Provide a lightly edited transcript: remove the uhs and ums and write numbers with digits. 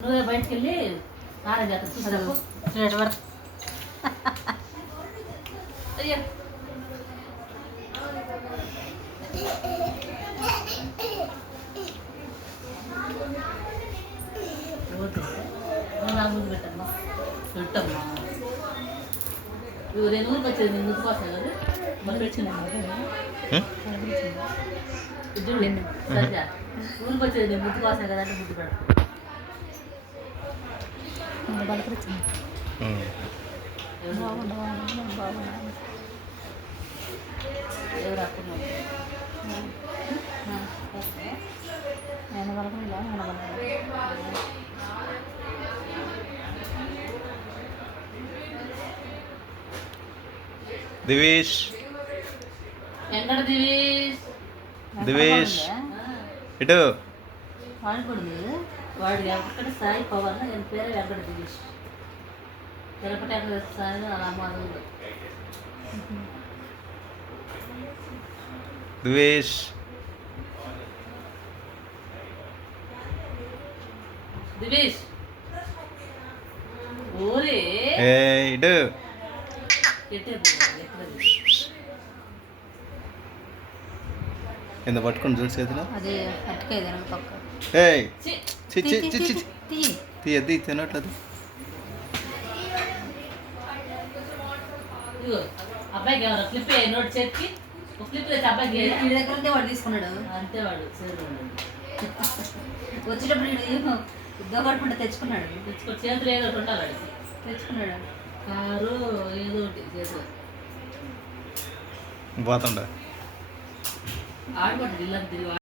నువ్వే బయటికి వెళ్ళి నాన్న చేత చూసావు అయ్యో నా ముందు పెట్టమ్మా పెట్టమ్మా నువ్వు నేను ఊరికి వచ్చేది నేను ముందు కోసం కదా మరి పెట్టినాను చూడండి సరిగా ఊరికి వచ్చేది నేను ముద్దు కోసం కదా అంటే ముద్దు పెడతాను ఎవరు అక్కున్నావు నేను పడుకున్నా దివేష్ ఎక్కడ దివేష్ దివేష్ ఇటు వాడుకూడదు వాడు ఎక్కడ సాయి పవన్ నేను పేరు వెంకట దివేష్ తిరుపతి ఎక్కడ సాయి అలా మాధవుడు దివేష్ దివేష్ ఓరే ఏ ఇటు ఎంత పట్టుకొని చూడు చేతిలో అది అట్టుకేది పక్క ఏయ్ చి చి చి చి తీయద్ది తినట్లేదు అబ్బాయికి ఎవరు క్లిప్ నోట్ చేతికి ఒక క్లిప్ తెచ్చి అబ్బాయికి ఈ దగ్గర ఉంటే వాడు తీసుకున్నాడు అంతే వాడు వచ్చేటప్పుడు ఉద్యోగపడుకుంటే తెచ్చుకున్నాడు చేతులు ఏదో ఒకటి ఉండాలి తెచ్చుకున్నాడు కారు ఏదో ఒకటి చేతులు పోతుండ ఆడుకోండి ఇల్లంతా తిరిగి